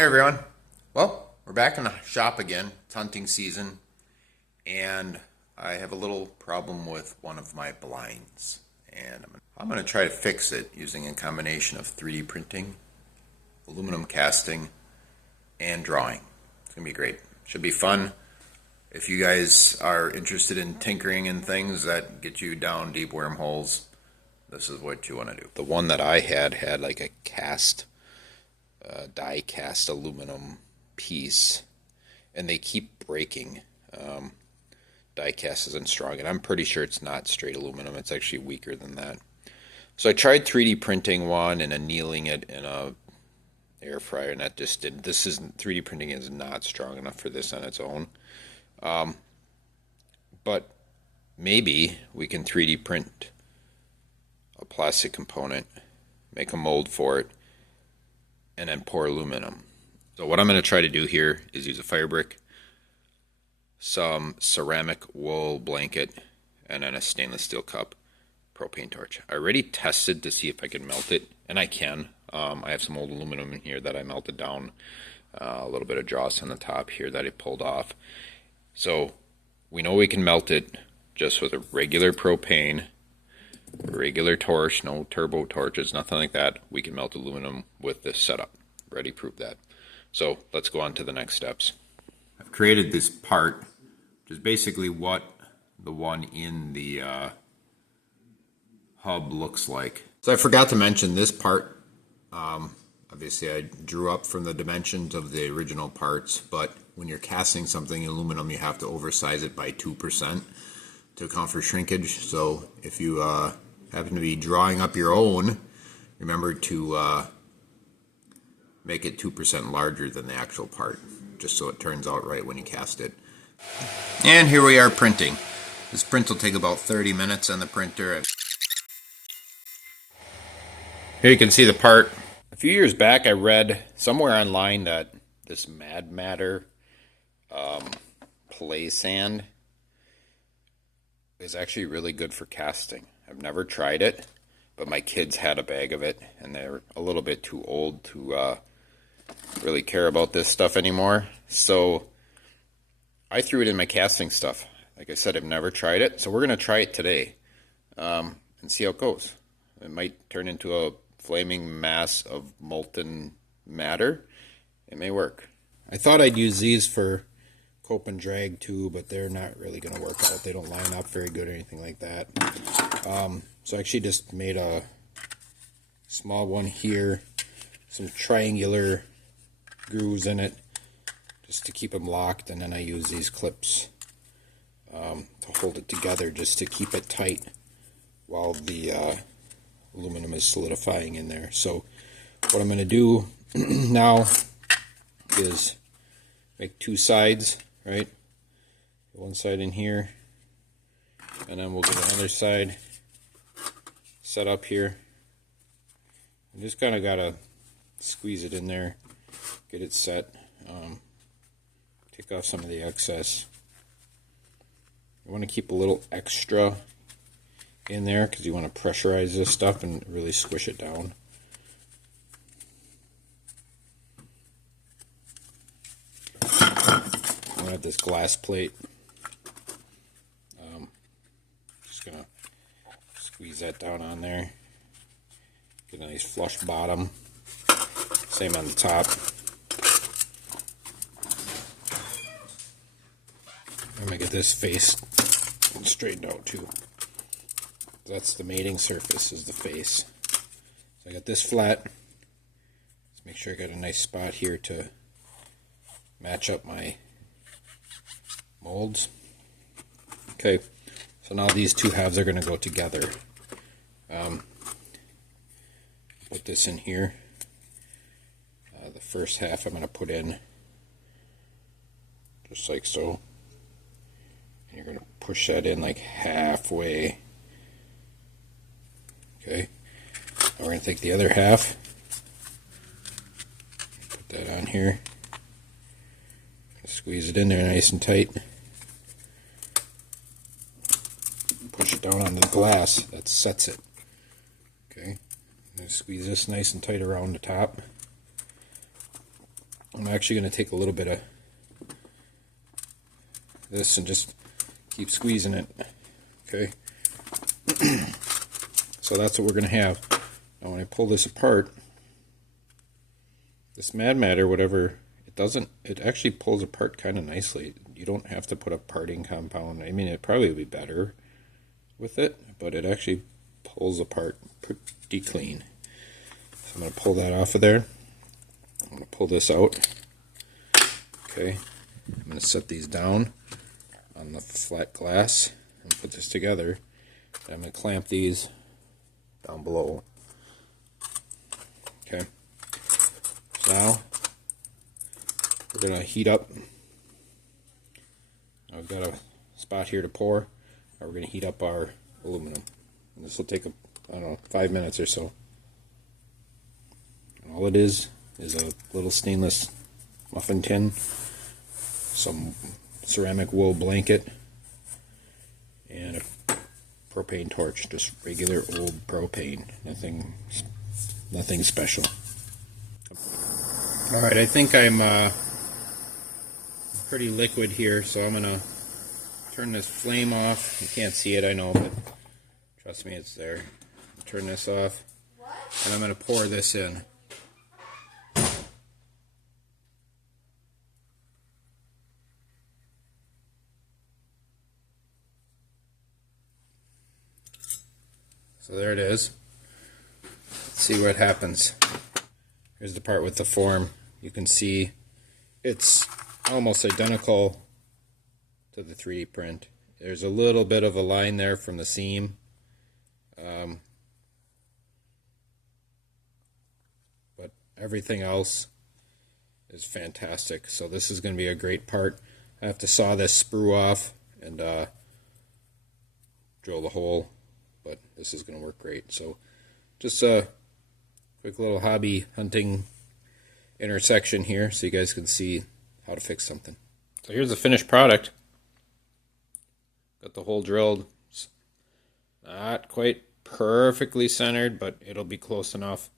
Hey everyone. Well, we're back in the shop again. It's hunting season, and I have a little problem with one of my blinds. And I'm going to try to fix it using a combination of 3D printing, aluminum casting, and drawing. It's going to be great. Should be fun. If you guys are interested in tinkering and things that get you down deep wormholes, this is what you want to do. The one that I had like a die cast aluminum piece, and they keep breaking. Die cast isn't strong, and I'm pretty sure it's not straight aluminum. It's actually weaker than that. So I tried 3D printing one and annealing it in a air fryer, and that just did. 3D printing is not strong enough for this on its own. But maybe we can 3D print a plastic component, make a mold for it, and then pour aluminum. So what I'm going to try to do here is use a fire brick, some ceramic wool blanket, and then a stainless steel cup, propane torch. I already tested to see if I can melt it, and I can. I have some old aluminum in here that I melted down, a little bit of dross on the top here that I pulled off. So we know we can melt it just with a regular propane, regular torch, no turbo torches, nothing like that. We can melt aluminum with this setup. Already proved that. So let's go on to the next steps. I've created this part, which is basically what the one in the hub looks like. So I forgot to mention this part. Obviously I drew up from the dimensions of the original parts, but when you're casting something in aluminum, you have to oversize it by 2% to account for shrinkage. So if you happen to be drawing up your own, remember to make it 2% larger than the actual part, just so it turns out right when you cast it. And here we are printing. This print will take about 30 minutes on the printer. Here you can see the part. A few years back I read somewhere online that this Mad Matter play sand is actually really good for casting. I've never tried it, but my kids had a bag of it, and they're a little bit too old to really care about this stuff anymore. So I threw it in my casting stuff. Like I said, I've never tried it, so we're going to try it today and see how it goes. It might turn into a flaming mass of molten matter. It may work. I thought I'd use these for cope and drag too, but they're not really going to work out. They don't line up very good or anything like that. So I actually just made a small one here, some triangular grooves in it just to keep them locked, and then I use these clips to hold it together just to keep it tight while the aluminum is solidifying in there. So what I'm going to do now is make two sides, right? One side in here, and then we'll get another side set up here. You just kind of got to squeeze it in there, get it set, take off some of the excess. You want to keep a little extra in there because you want to pressurize this stuff and really squish it down. I have this glass plate. Just gonna squeeze that down on there. Get a nice flush bottom. Same on the top. I'm gonna get this face straightened out too. That's the mating surface, is the face. So I got this flat. Let's make sure I got a nice spot here to match up my molds. Okay, so now these two halves are going to go together. Put this in here. The first half I'm going to put in just like so. And you're going to push that in like halfway. Okay, now we're going to take the other half, put that on here, squeeze it in there nice and tight, push it down onto the glass, that sets it. Okay, squeeze this nice and tight around the top. I'm actually going to take a little bit of this and just keep squeezing it. Okay. So that's what we're going to have. Now when I pull this apart, this Mad Matter, whatever, it actually pulls apart kind of nicely. You don't have to put a parting compound. I mean, it probably would be better with it, but it actually pulls apart pretty clean. So I'm going to pull that off of there. I'm going to pull this out. Okay. I'm going to set these down on the flat glass and put this together. And I'm going to clamp these down below. Okay. So now we're going to heat up. I've got a spot here to pour. Now we're going to heat up our aluminum. And this will take, I don't know, 5 minutes or so. And all it is a little stainless muffin tin, some ceramic wool blanket, and a propane torch. Just regular old propane. Nothing special. Alright, I think I'm pretty liquid here, so I'm going to turn this flame off. You can't see it, I know, but trust me, it's there. Turn this off, and I'm going to pour this in. So there it is. Let's see what happens. Here's the part with the form. You can see it's almost identical to the 3D print. There's a little bit of a line there from the seam. But everything else is fantastic. So this is going to be a great part. I have to saw this sprue off and drill the hole, but this is going to work great. So just a quick little hobby hunting intersection here so you guys can see how to fix something. So here's the finished product. Got the hole drilled. It's not quite perfectly centered, but it'll be close enough.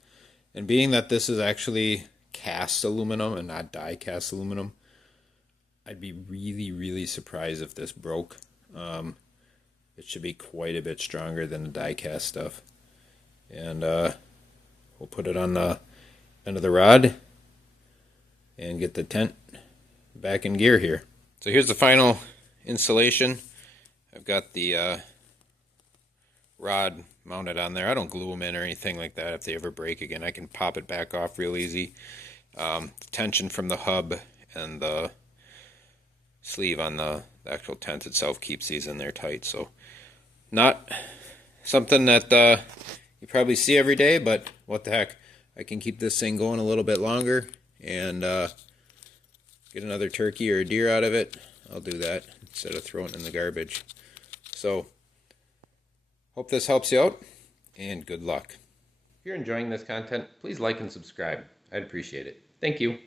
And being that this is actually cast aluminum and not die cast aluminum, I'd be really, really surprised if this broke. It should be quite a bit stronger than the die cast stuff. And we'll put it on the end of the rod and get the tent back in gear here. So here's the final installation. I've got the rod mounted on there. I don't glue them in or anything like that. If they ever break again, I can pop it back off real easy. The tension from the hub and the sleeve on the actual tent itself keeps these in there tight. So not something that you probably see every day, but what the heck. I can keep this thing going a little bit longer and get another turkey or a deer out of it. I'll do that instead of throwing it in the garbage. So, hope this helps you out, and good luck. If you're enjoying this content, please like and subscribe. I'd appreciate it. Thank you.